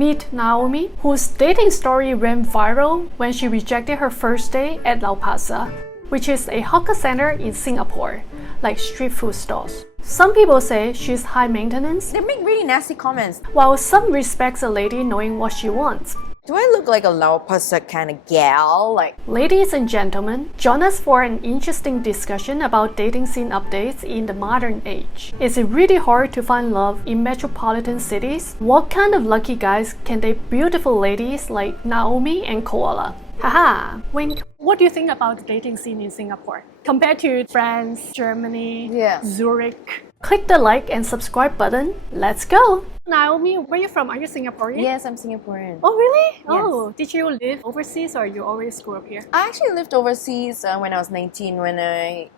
Meet Naomi, whose dating story went viral when she rejected her first date at Lau Pa Sat, which is a hawker center in Singapore, like street food stalls. Some people say she's high maintenance, They make really nasty comments. while some respects a lady knowing what she wants. Do I look like a Lau Pa Sat kind of gal? Like, Ladies and gentlemen, join us for an interesting discussion about dating scene updates in the modern age. Is it really hard to find love in metropolitan cities? What kind of lucky guys can date beautiful ladies like Naomi and Koala? Haha, wink. What do you think about the dating scene in Singapore compared to France, Germany, Zurich? Click the like and subscribe button. Let's go! Naomi, where are you from? Are you Singaporean? yes, I'm Singaporean. Oh, really? Yes. Oh, did you live overseas or you always grew up here? I actually lived overseas when I was 19 when I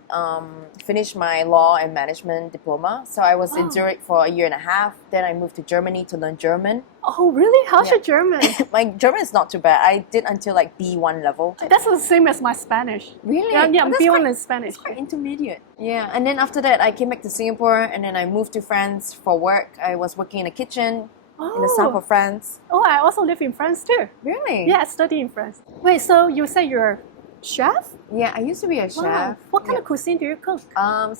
finished my law and management diploma. So I was in Zurich for a year and a half. Then I moved to Germany to learn German. Oh, really? How's your German? My German is not too bad. I did until like B1 level. That's the same as my Spanish. Really? Yeah, Oh, that's B1 quite- in Spanish. It's quite intermediate. Yeah, and then after that, I came back to Singapore and then I moved to France for work. I was working in a kitchen in the south of France. Oh, I also live in France too. Really? Yeah, I study in France. Wait, so you say you're a chef? Yeah, I used to be a chef. Wow. What kind of cuisine do you cook?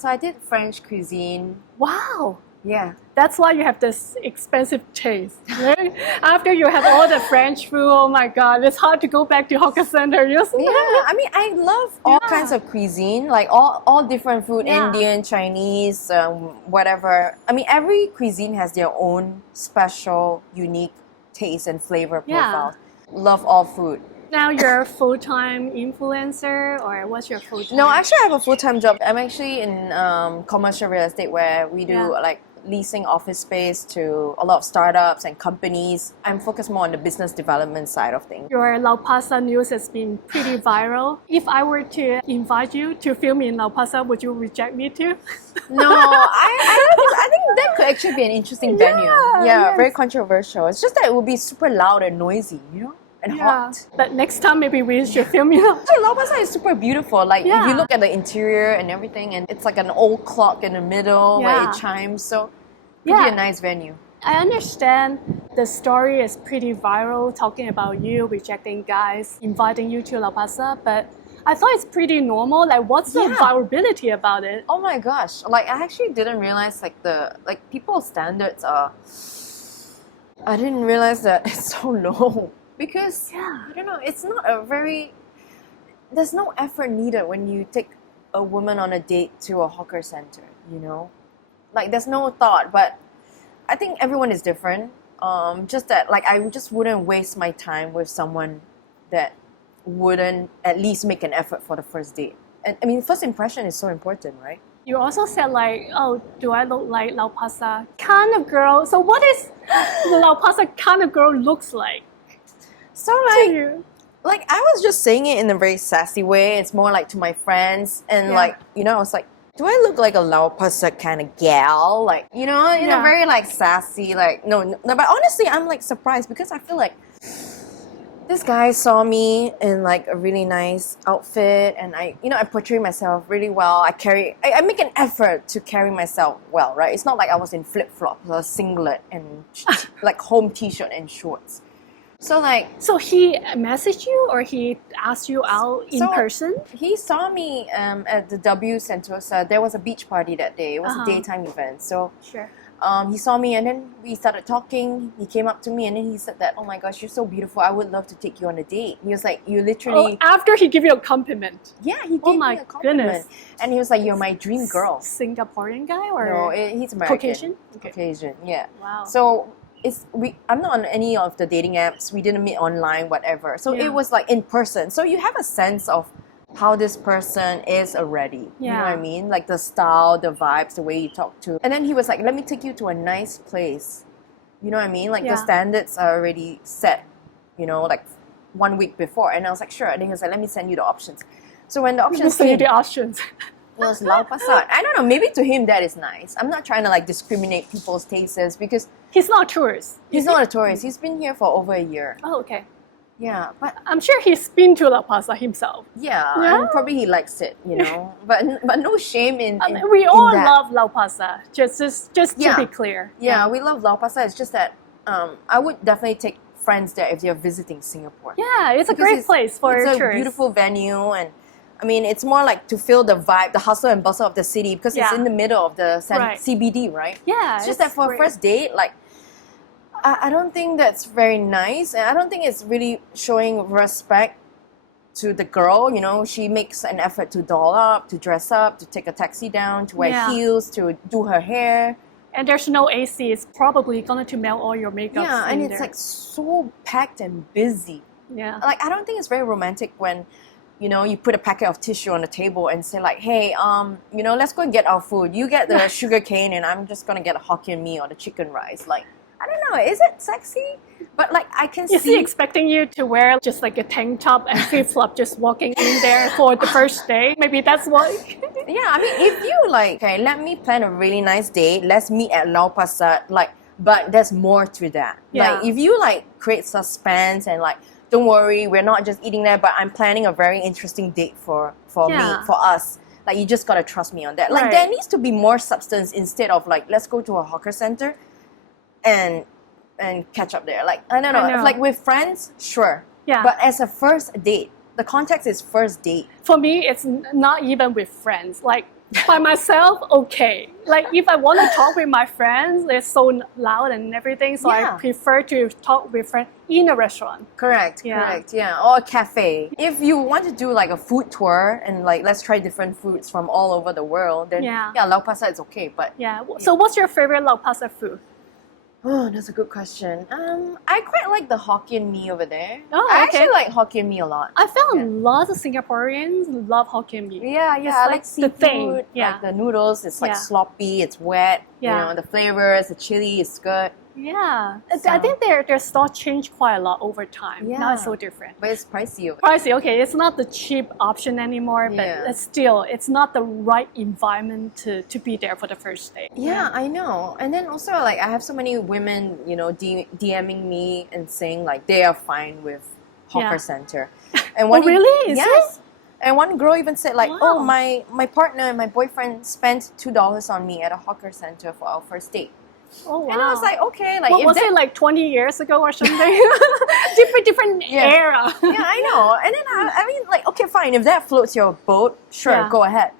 So I did French cuisine. Wow. Yeah. That's why you have this expensive taste, right? After you have all the French food, oh my God, it's hard to go back to hawker center. Yeah, I mean, I love all kinds of cuisine, like all different food, Indian, Chinese, whatever. I mean, every cuisine has their own special, unique taste and flavor profile. Love all food. Now you're a full-time influencer, or what's your full-time? No, actually, I have a full-time job. I'm actually in commercial real estate where we do like leasing office space to a lot of startups and companies. I'm focused more on the business development side of things. Your Lau Pa Sat news has been pretty viral. If I were to invite you to film in Lau Pa Sat, would you reject me too? No, I think that could actually be an interesting venue. Yeah, very controversial. It's just that it would be super loud and noisy, you know? And hot. But next time maybe we should film you. So Lau Pa Sat is super beautiful. Like if you look at the interior and everything, and it's like an old clock in the middle where it chimes. So it could be a nice venue. I understand the story is pretty viral, talking about you rejecting guys, inviting you to Lau Pa Sat, but I thought it's pretty normal. Like, what's the virality about it? Oh my gosh! Like I actually didn't realize like people's standards are. I didn't realize that it's so low. Because, I don't know, it's not a very... There's no effort needed when you take a woman on a date to a hawker center, you know? Like, there's no thought, but I think everyone is different. Just that, like, I just wouldn't waste my time with someone that wouldn't at least make an effort for the first date. And, I mean, first impression is so important, right? You also said like, oh, do I look like Lau Pa Sat kind of girl? So what is the Lau Pa Sat kind of girl looks like? So like I was just saying it in a very sassy way. It's more like to my friends and like, you know, I was like, do I look like a Lau Pa Sat kind of gal? Like, you know, in a very like sassy, like, no, but honestly, I'm like surprised because I feel like this guy saw me in like a really nice outfit and I portray myself really well. I make an effort to carry myself well, right? It's not like I was in flip-flops or a singlet and like home t-shirt and shorts. So he messaged you or he asked you out in person? He saw me at the W Sentosa. There was a beach party that day. It was a daytime event. So he saw me and then we started talking. He came up to me and then he said that, oh my gosh, you're so beautiful. I would love to take you on a date. He was like, you literally... Oh, after he gave you a compliment? Yeah, he gave me a compliment. Goodness. And he was like, you're my dream girl. Singaporean guy or? No, he's American. Caucasian? Okay. Caucasian, yeah. Wow. So... I'm not on any of the dating apps. We didn't meet online, whatever. So it was like in person. So you have a sense of how this person is already. You know what I mean? Like the style, the vibes, the way you talk to. And then he was like, let me take you to a nice place. You know what I mean? Like the standards are already set, you know, like 1 week before. And I was like, sure. And then he was like, let me send you the options. So when the options came... the options. It was Lau Pa Sat. I don't know, maybe to him that is nice. I'm not trying to like discriminate people's tastes because... He's not a tourist. He's not a tourist. He's been here for over a year. Oh, okay. Yeah, but I'm sure he's been to Lau Pa Sat himself. Yeah, and probably he likes it, you know. but no shame in we all that. love Lau Pa Sat. Just to be clear. Yeah, we love Lau Pa Sat. It's just that I would definitely take friends there if they're visiting Singapore. Yeah, it's a great place for It's a tourists. beautiful venue, and I mean, it's more like to feel the vibe, the hustle and bustle of the city, because it's in the middle of the CBD, right? Yeah, it's just that for a first date, like, I don't think that's very nice, and I don't think it's really showing respect to the girl. You know, she makes an effort to doll up, to dress up, to take a taxi down, to wear heels, to do her hair. And there's no AC. It's probably going to melt all your makeup. Yeah, and it's like so packed and busy. Yeah. Like, I don't think it's very romantic when, you know, you put a packet of tissue on the table and say like, hey, you know, let's go and get our food. You get the sugar cane and I'm just going to get a Hokkien mee or the chicken rice. Like, I don't know, is it sexy? But like, I can see... Is he expecting you to wear just like a tank top and flip-flop just walking in there for the first day? Maybe that's what... Yeah, I mean, if you like, okay, let me plan a really nice date. Let's meet at Lau Pa Sat. Like, but there's more to that. Yeah. Like, if you like create suspense and like, don't worry, we're not just eating there, but I'm planning a very interesting date for me, for us. Like, you just gotta trust me on that. Like, there needs to be more substance instead of like, let's go to a hawker center and catch up there. Like, I don't know. If, like, with friends, sure. Yeah. But as a first date, the context is first date. For me, it's not even with friends. Like, by myself, okay. Like, if I want to talk with my friends, it's so loud and everything, so I prefer to talk with friends in a restaurant. Correct, yeah. Or a cafe. If you want to do like a food tour and like, let's try different foods from all over the world, then Lau Pa Sat is okay. But so what's your favorite Lau Pa Sat food? Oh, that's a good question. I quite like the Hokkien mee over there. Oh, I actually like Hokkien mee a lot. I found lots of Singaporeans love Hokkien mee. Yeah, I like seafood. The thing. Like the noodles, it's like sloppy, it's wet. You know, the flavors, the chili is good. Yeah, so, I think their store changed quite a lot over time. Yeah. Now it's so different. But it's pricey over Pricey, okay. It's not the cheap option anymore, but it's not the right environment to be there for the first day. Yeah, I know. And then also, like, I have so many women, you know, DMing me and saying like they are fine with hawker center. And one really? Yes. And one girl even said like, oh, my partner and my boyfriend spent $2 on me at a hawker center for our first date. Oh, wow. And I was like, okay, like, was it like 20 years ago or something? different era. Yeah, I know. And then I mean, like, okay, fine. If that floats your boat, sure, go ahead.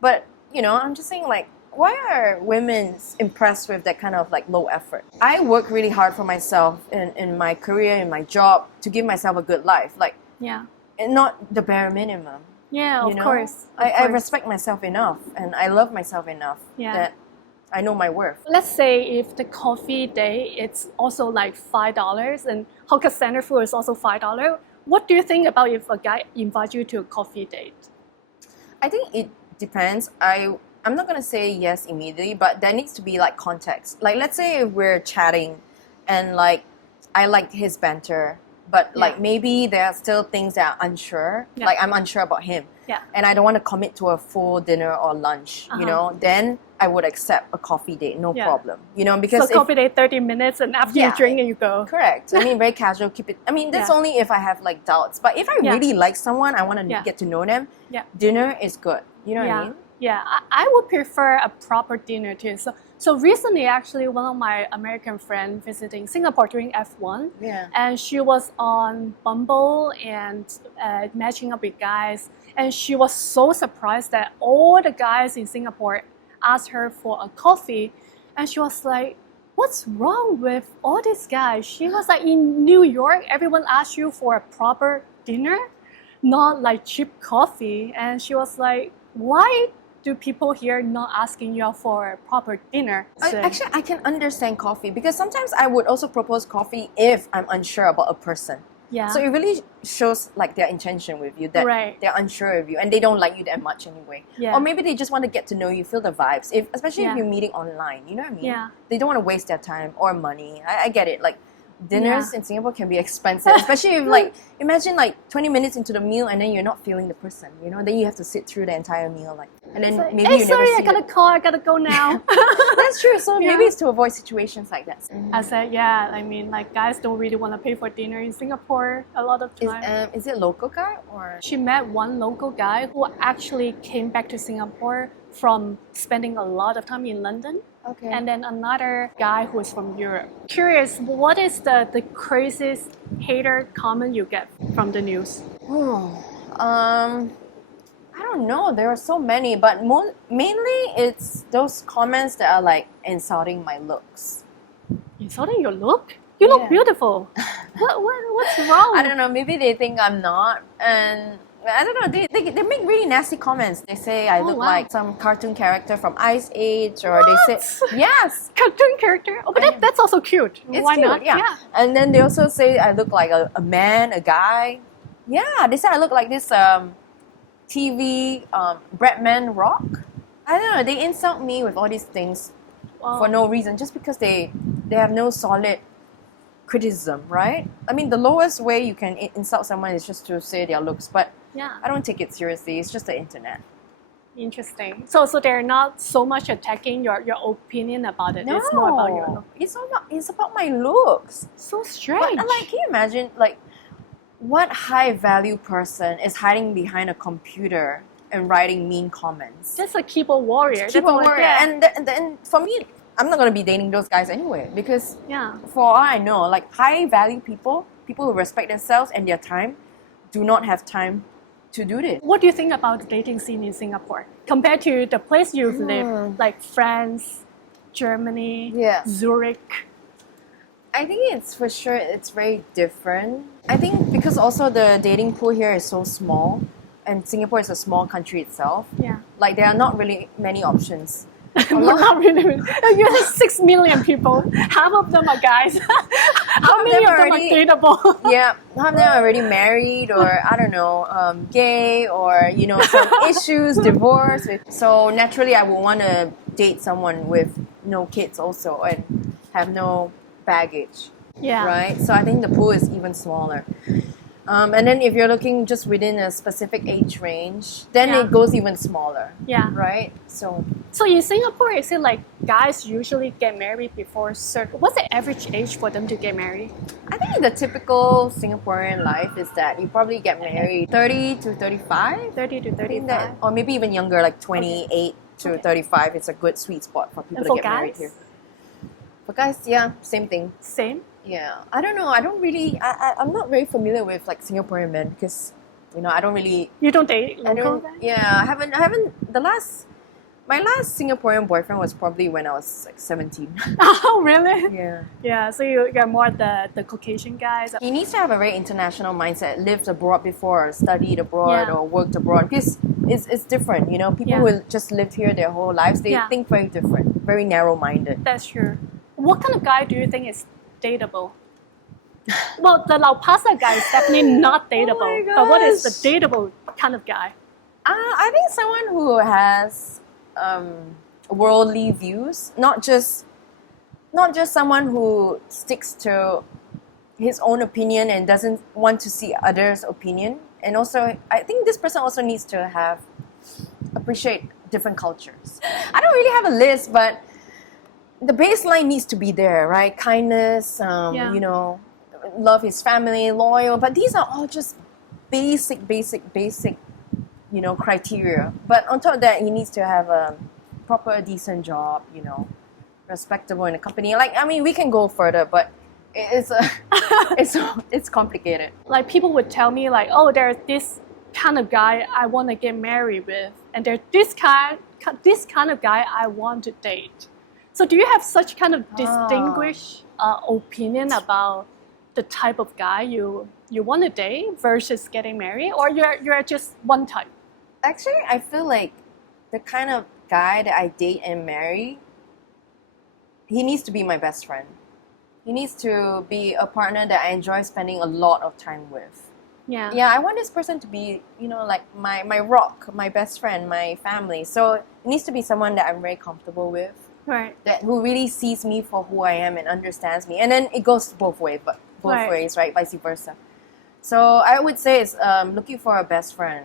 But you know, I'm just saying, like, why are women impressed with that kind of like low effort? I work really hard for myself in my career, in my job, to give myself a good life. Like, and not the bare minimum. Yeah, of course. I respect myself enough, and I love myself enough that I know my worth. Let's say if the coffee day it's also like $5 and hawker center food is also $5. What do you think about if a guy invites you to a coffee date? I think it depends. I'm not gonna say yes immediately, but there needs to be like context. Like, let's say if we're chatting and like I like his banter, but like maybe there are still things that are unsure. Like, I'm unsure about him. And I don't want to commit to a full dinner or lunch, you know, then I would accept a coffee date, no problem. You know, because so coffee date 30 minutes and after you drink and you go. Correct. I mean, very casual, keep it. I mean, that's only if I have like doubts. But if I really like someone, I want to get to know them, dinner is good. You know what I mean? Yeah, I would prefer a proper dinner too. So recently, actually, one of my American friends visiting Singapore during F1, and she was on Bumble and matching up with guys, and she was so surprised that all the guys in Singapore asked her for a coffee, and she was like, what's wrong with all these guys? She was like, in New York, everyone asks you for a proper dinner, not like cheap coffee. And she was like, why do people here not asking you for a proper dinner? Actually, I can understand coffee, because sometimes I would also propose coffee if I'm unsure about a person. Yeah. So it really shows like their intention with you, that they're unsure of you and they don't like you that much anyway. Yeah. Or maybe they just want to get to know you, feel the vibes. Especially if you're meeting online, you know what I mean? Yeah. They don't want to waste their time or money. I get it. Like, dinners in Singapore can be expensive, especially if like, imagine like 20 minutes into the meal and then you're not feeling the person, you know, then you have to sit through the entire meal, like, and then like, maybe hey, you sorry, never see I got a call, I gotta go now. That's true. So maybe it's to avoid situations like that. I said, I mean, like, guys don't really want to pay for dinner in Singapore a lot of time. Is it local guy or? She met one local guy who actually came back to Singapore from spending a lot of time in London. Okay. And then another guy who is from Europe. Curious, what is the craziest hater comment you get from the news? I don't know. There are so many, but mainly it's those comments that are like insulting my looks. Insulting your look? You look beautiful. What's wrong? I don't know. Maybe they think I'm not, and I don't know. They make really nasty comments. They say I look like some cartoon character from Ice Age, or they say yes, cartoon character. Oh, but that's also cute. It's Why cute, not? Yeah. And then they also say I look like a man, a guy. Yeah, they say I look like this TV Bradman Rock. I don't know. They insult me with all these things for no reason, just because they have no solid criticism, right? I mean, the lowest way you can insult someone is just to say their looks, but I don't take it seriously. It's just the internet. Interesting. So they're not so much attacking your opinion about it. No, it's more about your look. It's about my looks. So strange. But, like, can you imagine, like, what high value person is hiding behind a computer and writing mean comments? Just a keyboard warrior. Keyboard warrior. And then for me, I'm not going to be dating those guys anyway, because for all I know, like, high value people who respect themselves and their time, do not have time to do this. What do you think about the dating scene in Singapore compared to the place you've lived, like France, Germany, Zurich? I think it's very different. I think because also the dating pool here is so small, and Singapore is a small country itself. Yeah. Like, there are not really many options. Not really. You have 6 million people. Half of them are guys. How many of them are dateable? Yeah, half of them are already married, or I don't know, gay, or some issues, divorce. So naturally, I would want to date someone with no kids also, and have no baggage. Yeah. Right. So I think the pool is even smaller. And then if you're looking just within a specific age range, then it goes even smaller. Yeah. Right? So in Singapore, is it like guys usually get married before certain... What's the average age for them to get married? I think the typical Singaporean life is that you probably get married 30 to 35. 30 to 35. Or maybe even younger, like 28 to 35. It's a good sweet spot for people to get married here. For guys, yeah, same thing. Same? Yeah, I don't know. I'm not very familiar with like Singaporean men, because, I don't really. You don't date local men? Yeah, I haven't. My last Singaporean boyfriend was probably when I was like 17. Oh, really? Yeah. Yeah, so you're more the Caucasian guys. He needs to have a very international mindset, lived abroad before, studied abroad, or worked abroad, because it's different, People who just lived here their whole lives, they think very different, very narrow-minded. That's true. What kind of guy do you think is dateable? Well, the Lau Pa Sat guy is definitely not dateable. But what is the dateable kind of guy? I think someone who has worldly views, not just someone who sticks to his own opinion and doesn't want to see others' opinion. And also, I think this person also needs to appreciate different cultures. I don't really have a list, but the baseline needs to be there, right? Kindness, love his family, loyal. But these are all just basic, criteria. But on top of that, he needs to have a proper, decent job, respectable in the company. Like, I mean, we can go further, but it's complicated. Like, people would tell me, like, oh, there's this kind of guy I want to get married with, and there's this kind of guy I want to date. So do you have such kind of distinguished opinion about the type of guy you want to date versus getting married, or you're just one type? Actually, I feel like the kind of guy that I date and marry, he needs to be my best friend. He needs to be a partner that I enjoy spending a lot of time with. Yeah. Yeah, I want this person to be, like my rock, my best friend, my family. So it needs to be someone that I'm very comfortable with. Right. Who really sees me for who I am and understands me. And then it goes both ways, right? Vice versa. So I would say it's looking for a best friend.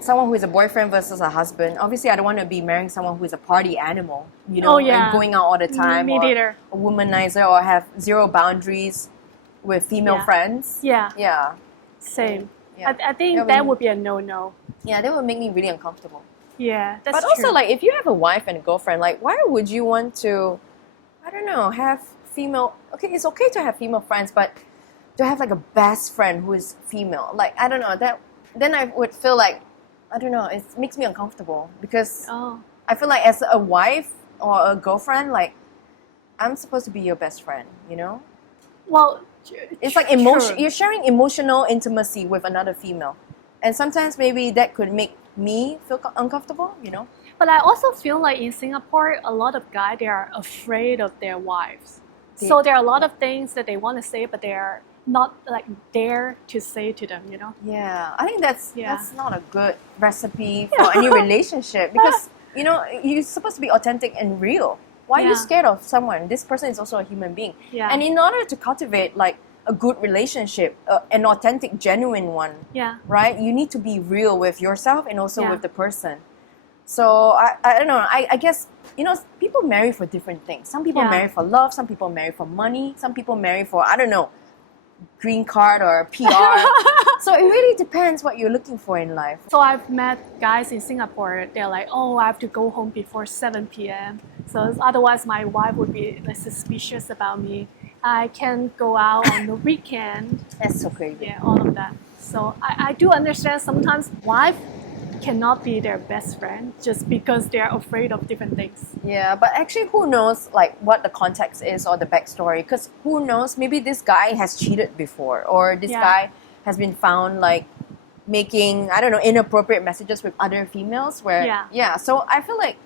Someone who is a boyfriend versus a husband. Obviously, I don't want to be marrying someone who is a party animal, and going out all the time. Me neither. A womanizer, or have zero boundaries with female friends. Yeah. Yeah. Same. Yeah. I think that would be a no-no. Yeah, that would make me really uncomfortable. Yeah, that's But true. also, like, if you have a wife and a girlfriend, like, why would you want to, I don't know, have female... Okay, it's okay to have female friends, but to have, like, a best friend who is female, like, I don't know, that... Then I would feel like, I don't know, it makes me uncomfortable. Because I feel like as a wife or a girlfriend, like, I'm supposed to be your best friend, you know? Well, It's like you're sharing emotional intimacy with another female. And sometimes maybe that could make me feel uncomfortable, you know? But I also feel like in Singapore, a lot of guys, they are afraid of their wives. So there are a lot of things that they want to say, but they are not like dare to say to them, you know? Yeah, I think that's not a good recipe for any relationship, because, you know, you're supposed to be authentic and real. Why are you scared of someone? This person is also a human being. Yeah. And in order to cultivate like a good relationship, an authentic, genuine one, right? You need to be real with yourself and also with the person. So I don't know. I guess, you know, people marry for different things. Some people marry for love. Some people marry for money. Some people marry for, I don't know, green card or PR. So it really depends what you're looking for in life. So I've met guys in Singapore, they're like, oh, I have to go home before 7 p.m. So otherwise my wife would be like, suspicious about me. I can't go out on the weekend. That's so crazy. Yeah, all of that. So I do understand sometimes wife cannot be their best friend just because they're afraid of different things. Yeah, but actually who knows like what the context is or the backstory, because who knows, maybe this guy has cheated before, or this guy has been found like making, I don't know, inappropriate messages with other females where so I feel like,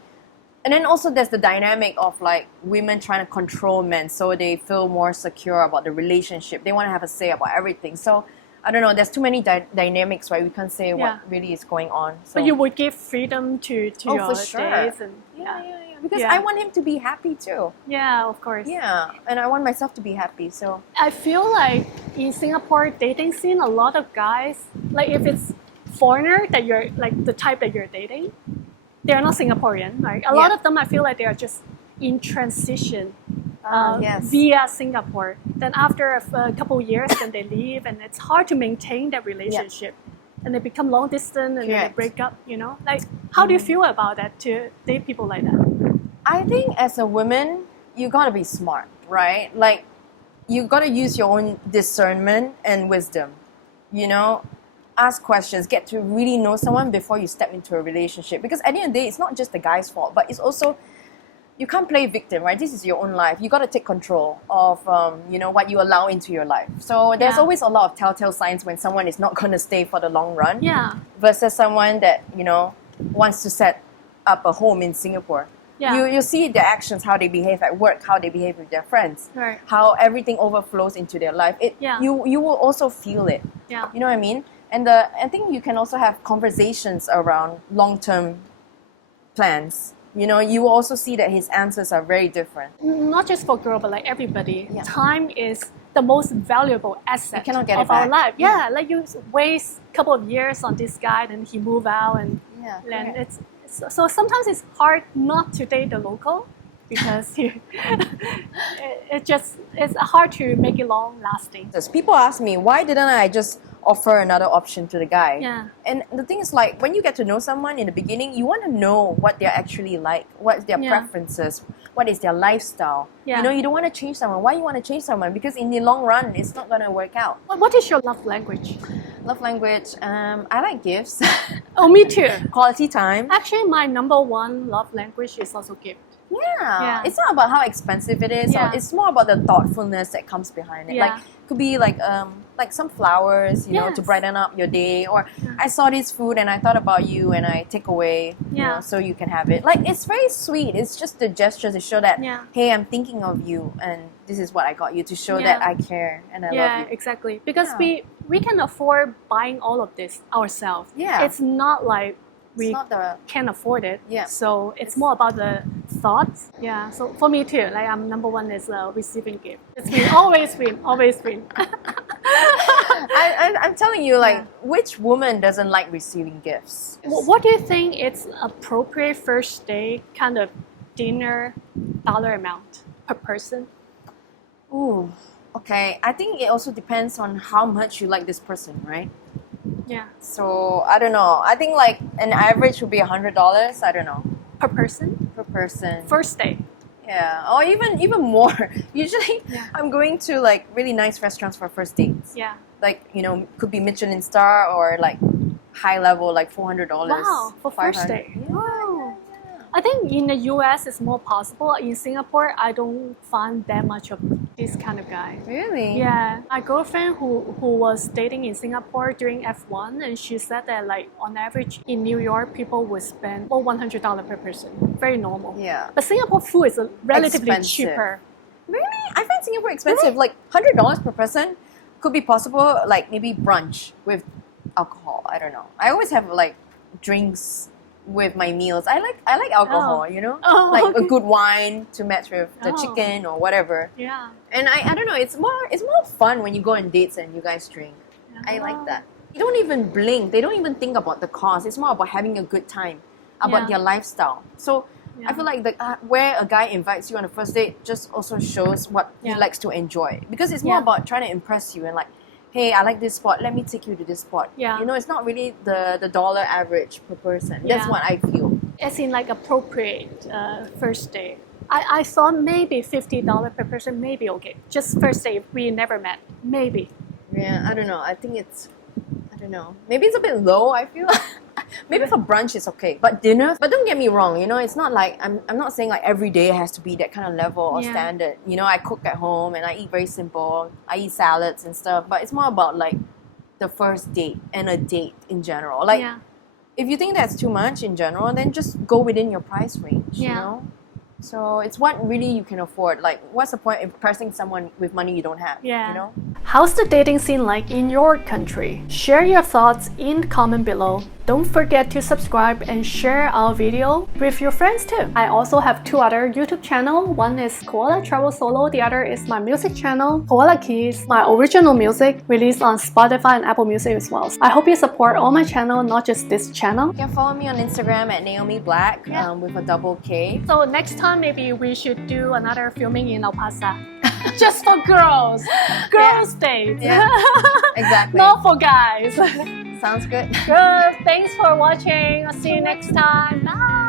and then also there's the dynamic of like women trying to control men so they feel more secure about the relationship. They want to have a say about everything. So I don't know, there's too many dynamics, right? We can't say what really is going on. So. But you would give freedom to your for sure. dates. And, because I want him to be happy too. Yeah, of course. Yeah, and I want myself to be happy, so. I feel like in Singapore dating scene, a lot of guys, like if it's foreigner that you're, like the type that you're dating, they're not Singaporean, right? A lot of them, I feel like they are just in transition via Singapore. Then after a couple of years, then they leave, and it's hard to maintain that relationship. And they become long distance, and then they break up, you know? Like, how do you feel about that, to date people like that? I think as a woman, you gotta be smart, right? Like, you gotta use your own discernment and wisdom, you know? Ask questions, get to really know someone before you step into a relationship. Because at the end of the day, it's not just the guy's fault, but it's also, you can't play victim, right? This is your own life. You got to take control of, you know, what you allow into your life. So there's always a lot of telltale signs when someone is not going to stay for the long run. Yeah. Versus someone that, you know, wants to set up a home in Singapore. Yeah. You see their actions, how they behave at work, how they behave with their friends, how everything overflows into their life. You will also feel it. Yeah. You know what I mean? And I think you can also have conversations around long-term plans. You know, you will also see that his answers are very different. Not just for girls, but like everybody. Yeah. Time is the most valuable asset of our life. Yeah, like you waste a couple of years on this guy, then he move out, and then so sometimes it's hard not to date the local, because it's hard to make it long lasting. People ask me, why didn't I just offer another option to the guy? Yeah. And the thing is, like, when you get to know someone in the beginning, you want to know what they're actually like, what's their preferences, what is their lifestyle. Yeah. You know, you don't want to change someone. Why you want to change someone? Because in the long run, it's not going to work out. What is your love language? Love language, I like gifts. Oh, me too. Quality time. Actually, my number one love language is also gift. Yeah. It's not about how expensive it is. Or it's more about the thoughtfulness that comes behind it. Like, could be like some flowers, you know, to brighten up your day. Or I saw this food and I thought about you and I take away, you know, so you can have it. Like, it's very sweet. It's just the gesture to show that, hey, I'm thinking of you and this is what I got you, to show that I care and I love you. Yeah, exactly. Because we can afford buying all of this ourselves. Yeah. It's not like we can't afford it. Yeah. So it's more about the thoughts. Yeah. So for me too, like I'm number one is receiving gift. It's me, always win, always win. I'm telling you, like, which woman doesn't like receiving gifts? What do you think it's appropriate first date kind of dinner dollar amount per person? Ooh, okay. I think it also depends on how much you like this person, right? Yeah. So I don't know. I think like an average would be $100. I don't know, Per person? per person. First date. Yeah, or even more. Usually, Yeah. I'm going to like really nice restaurants for first dates. Yeah. Like could be Michelin star or like high level, like $400. Wow, for first 500. date. Yeah, Wow. yeah. I think in the US it's more possible. In Singapore, I don't find that much of this kind of guy. Really? Yeah, my girlfriend who was dating in Singapore during F1, and she said that like on average in New York, people would spend over $100 per person. Very normal. Yeah. But Singapore food is relatively Expensive. cheaper. Really? I find Singapore expensive. Like $100 per person could be possible. Like maybe brunch with alcohol. I don't know. I always have like drinks with my meals. I like alcohol. Oh, like okay. a good wine to match with the Oh. chicken or whatever. Yeah. And I don't know. It's more fun when you go on dates and you guys drink. I like that. You don't even blink. They don't even think about the cost. It's more about having a good time, about Yeah. their lifestyle. So Yeah. I feel like where a guy invites you on a first date just also shows what he Yeah. likes to enjoy. Because it's more Yeah. about trying to impress you and like, hey, I like this spot. Let me take you to this spot. Yeah. It's not really the dollar average per person. That's Yeah. what I feel. As in like appropriate first date. I thought maybe $50 per person, maybe okay. Just first date, we never met. Maybe. Yeah, I don't know. I think I don't know. Maybe it's a bit low, I feel. Maybe for brunch it's okay. But dinner, but don't get me wrong, it's not like, I'm not saying like every day has to be that kind of level or Yeah. standard. I cook at home and I eat very simple. I eat salads and stuff. But it's more about like the first date and a date in general. Like, Yeah. if you think that's too much in general, then just go within your price range, Yeah. So it's what really you can afford. Like, what's the point of impressing someone with money you don't have? Yeah. How's the dating scene like in your country? Share your thoughts in the comment below. Don't forget to subscribe and share our video with your friends too. I also have two other YouTube channels. One is Koala Travel Solo, the other is my music channel, Koala Keys, my original music released on Spotify and Apple Music as well. I hope you support all my channel, not just this channel. You can follow me on Instagram at Naomi Black with a double K. So next time maybe we should do another filming in Lau Pa Sat. Just for girls. Girls dates. Yeah. Exactly. Not for guys. Sounds good. Good. Thanks for watching. I'll see you next time. Bye.